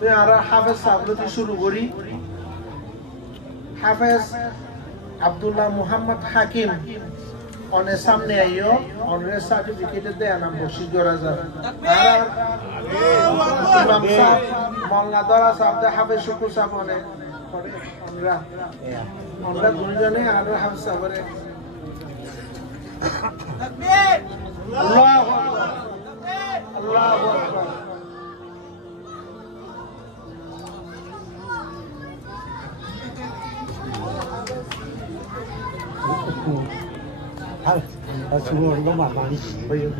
তো আর হাফেজ সাহেবকে শুরু করি হাফেজ আব্দুল্লাহ মুহাম্মদ হাকিম অনে সামনে আইও অনের সার্টিফিকেট দেয় না বসি জোড়া যাবে আর ইমাম সাহেব মোল্লা দরা সাহেব দে হাফেজ শুকুর সাহেব অনে করে আমরা দুজনে আর হাফেজ সাহেবরে তাকবীর আল্লাহু আকবার আল্লাহু আকবার semua orang mak bani bayar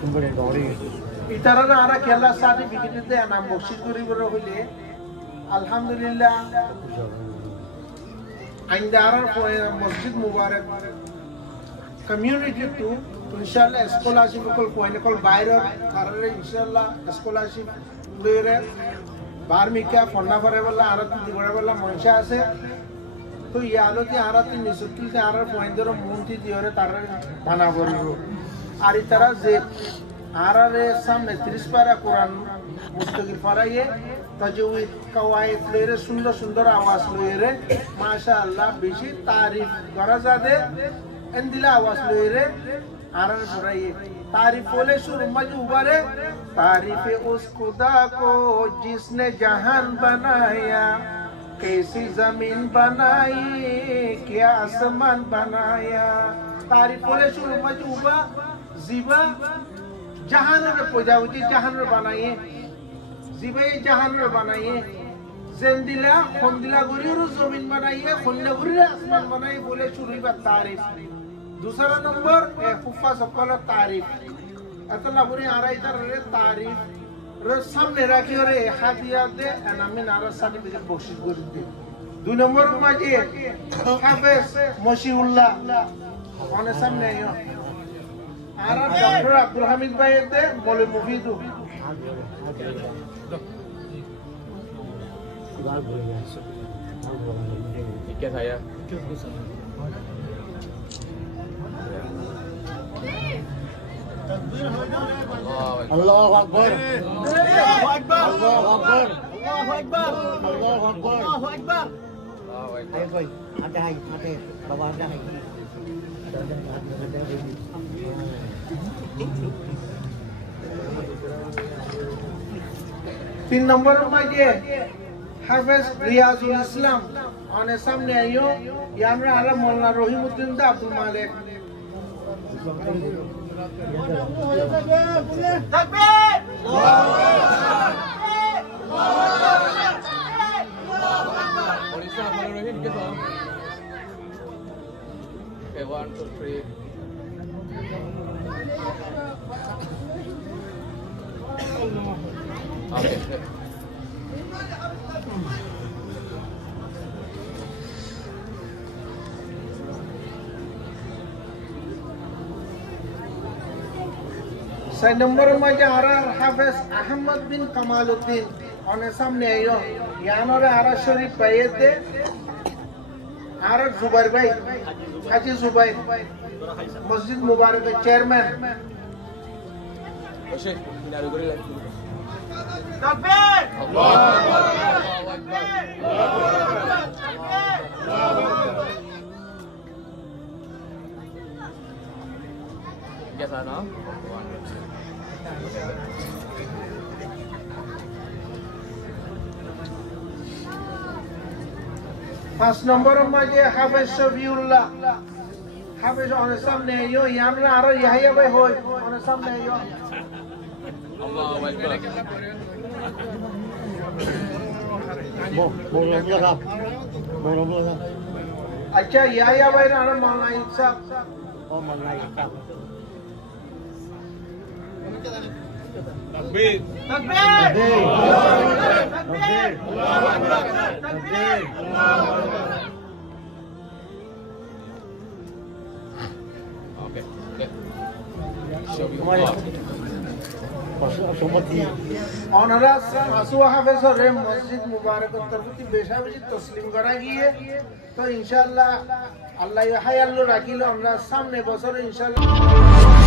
sumber dori itara na ara khela certificate de naam বকশিশ করি বড় হইলে আলহামদুলিল্লাহ আইন্দারার মসজিদ মুবারক কমিউনিটি টু ইনশাআল্লাহ স্কলারশিপ কল বাইরে কারণে ইনশাআল্লাহ স্কলারশিপ লইরে বার্মিকা ফন্ডা করে বলা আর তিন করে বলা মনসা আছে তো ইয়ালতি আর তিন নিসুতিতে আর পয়েন্টর মন্ত্রী দিওরে তার বানা বলব আর ইতারা যে আরারে সামনে 30 পারা কোরআন মুস্তাকিল পড়াইয়ে তাজউদ কওয়ায়েদ লইরে সুন্দর সুন্দর আওয়াজ লইরে মাশাআল্লাহ বেশি তারিফ করা যাবে এন্দিলা আওয়াজ লইরে आरन सुराइए तारीफ बोले शुरू मजूबरे तारीफ उस खुदा को जिसने जहान बनाया कैसी जमीन बनाई क्या आसमान बनाया तारीफ बोले शुरू मजूबा जिबा जहान में पूजाउजी जहान में बनाइए जिबा ये जहान में बनाइए जिंदिला खुंदिला गुरी रू जमीन बनाइए खुंदिला गुरी आसमान बनाइए बोले शुरू बात तारीफ दूसरा नंबर कुफा सकल तारीफ अतला बुरी आराइदार रे तारीफ रे सामने राखी रे हादिया दे एनामिन आरा सर्टिफिकेट बख्शिश করে দে দুই নম্বর মাঝে হাফেজ মশিউল্লাহ অনে সামনে আইও আরা ডক্টর আব্দুল হামিদ ভাই দে মৌলভী মুফিদু क्या खाया Allahu Akbar Allahu Akbar Allahu Akbar Allahu Akbar Allahu Akbar Allahu Akbar ayo boy ada hai bawa ada hai तीन नंबर माजे हाफिज रियाजुल इस्लाम आने सामने आइयो यामरा आला मौलाना रहीमुद्दीन दा अब्दुल मालिक तकबीर Orisa Rohim ke song. Okay, 1, 2, 3. Okay. Saya nomor maja arar Hafiz Ahmad bin Kamaluddin oné सामने आइयो यानोरे आरा शरीफ पाइए दे आरा जुबाइर भाई हाजी जुबाइर मस्जिद मुबारक के chairman Oke, minaru gori lagi. तकबीर Allahu Akbar. Ke sana. 1, 5 নম্বর মাঝে হাফেজ শফিউল্লাহ হাফেজ ওনে সামনে আইयो यामरा आरा याहिया भाई होय ओने सामने आइयो Allahu Akbar. mau lengkap अच्छा याहिया भाई राणा मौलाना इंसाफ oh mau lengkap Takbir. तकबीर takbir Allahu Akbar तकबीर Okay. Okay. Show me. Kemana? সম্মতি ওনারা আসুয়া হাফেজরে মসজিদ মুবারকের তরফতি বেশা বেশি তসলিম করা গিয়ে তো ইনশাআল্লাহ আল্লাহ হায়াল্লু রাখিল আমরা সামনে বছর ইনশাআল্লাহ